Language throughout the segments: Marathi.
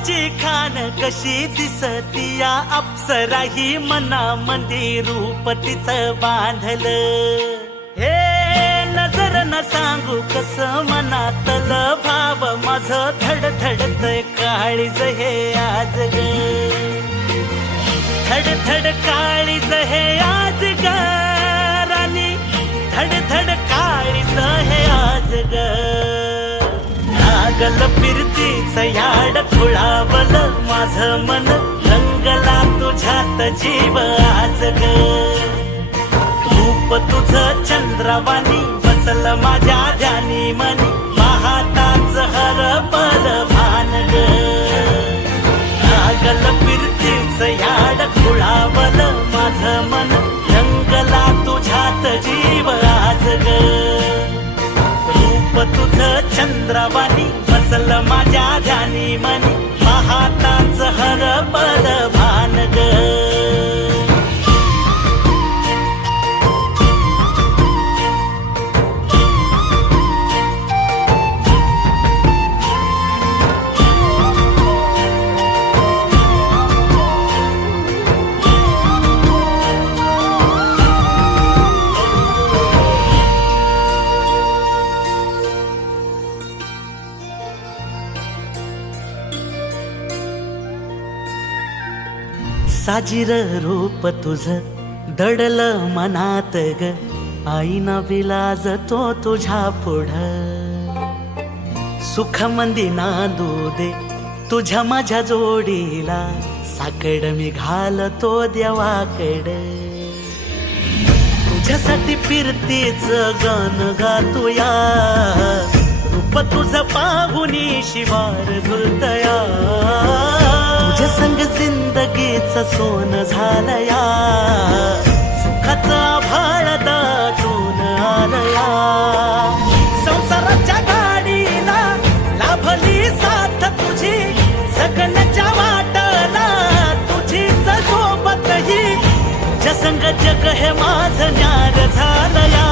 रूपाची खान कशी दिसती या अप्सरा ही मनामध्ये रूप तिचं बांधलं हे नजर न सांगू कस मनातल भाव माझं धडधडतय काळीज हे आज ग धडधड काळीज हे आज ग राणी धडधड काळीज हे आज ग लागल फिरतीच याड खुळावल माझं मन रंगला तुझ्यात जीव आज ग रूप तुझं चंद्रवाणी बसल माझ्या ध्यानी मनी पाहताच हरपल भान ग लागल फिरतीच याड खुळावल माझं मन रंगला तुझ्यात जीव आज ग रूप तुझं चंद्रवाणी बसल माझ्या ध्यानी मनी पाहताच हरपल भान ग साजिर रूप तुझ दडल मनात ग आईना विलाज तो तुझ्या पुढ सुख मंदी नांदू दे तुझ्या माझ्या जोडीला साकड मी घालतो देवाकड तुझ्यासाठी फिरतेच गाणं गातोया रूप तुझं पाहुनी शिवार झुलतया तुझ्या संग जिंदगीच सोन झालया सुखाचा भाळ दाटून आलया संसाराच्या गाडीला लाभली साथ तुझी जगण्याच्या वाटला तुझीच सोबतही तुझ्या संग जग हे माझं न्यार झालया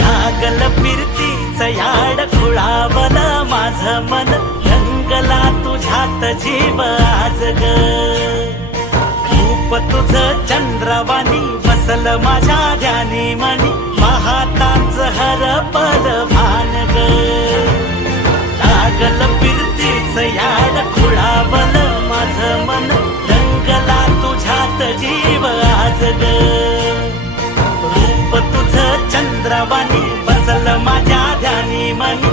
लागल फिरतीच याड खुळावल माझं मन रंगला तुझ्यात जीव आज ग रूप तुझं चंद्रवाणी बसल माझ्या ध्यानी मनी पाहताच हरपल भान ग लागल फिरतीच याड खुळावल माझं मन रंगला तुझ्यात जीव आज ग रूप तुझं चंद्रवाणी बसल माझ्या ध्यानी मनी